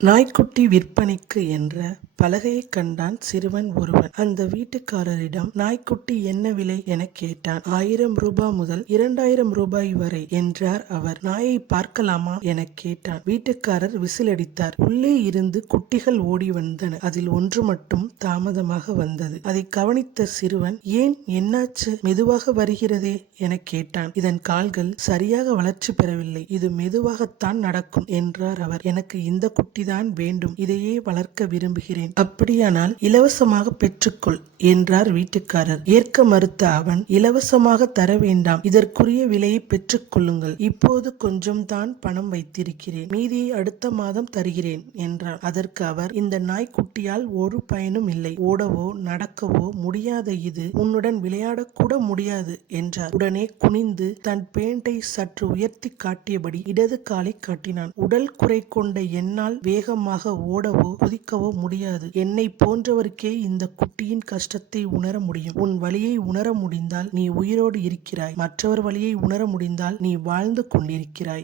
நாய்க்குட்டி விற்பனைக்கு என்ற பலகையைக் கண்டான் சிறுவன் ஒருவன். அந்த வீட்டுக்காரரிடம் நாய்க்குட்டி என்ன விலை எனக் கேட்டான். 1000 ரூபாய் முதல் 2000 ரூபாய் வரை என்றார் அவர். நாயை பார்க்கலாமா எனக் கேட்டான். வீட்டுக்காரர் விசிலடித்தார். உள்ளே இருந்து குட்டிகள் ஓடி வந்தன. அதில் ஒன்று மட்டும் தாமதமாக வந்தது. அதை கவனித்த சிறுவன், ஏன், என்னாச்சு, மெதுவாக வருகிறதே எனக் கேட்டான். இதன் கால்கள் சரியாக வளர்ச்சி பெறவில்லை, இது மெதுவாகத்தான் நடக்கும் என்றார் அவர். எனக்கு இந்த குட்டிதான் வேண்டும், இதையே வளர்க்க விரும்புகிறேன். அப்படியானால் இலவசமாக பெற்றுக்கொள் என்றார் வீட்டுக்காரர். ஏற்க மறுத்த அவன், இலவசமாக தர வேண்டாம், இதற்குரிய விலையை பெற்றுக் கொள்ளுங்கள். இப்போது கொஞ்சம் தான் பணம் வைத்திருக்கிறேன், மீதியை அடுத்த மாதம் தருகிறேன் என்றான். அதற்கு அவர், இந்த நாய்க்குட்டியால் ஒரு பயனும் இல்லை, ஓடவோ நடக்கவோ முடியாத இது உன்னுடன் விளையாடக்கூட முடியாது என்றார். உடனே குனிந்து தன் பேண்டை சற்று உயர்த்தி காட்டியபடி இடது காலை காட்டினான். உடல் குறை கொண்ட என்னால் வேகமாக ஓடவோ குதிக்கவோ முடியாது. என்னை போன்றவருக்கே இந்த குட்டியின் கஷ்டத்தை உணர முடியும். உன் வலியை உணர முடிந்தால் நீ உயிரோடு இருக்கிறாய், மற்றவர் வலியை உணர முடிந்தால் நீ வாழ்ந்து கொண்டிருக்கிறாய்.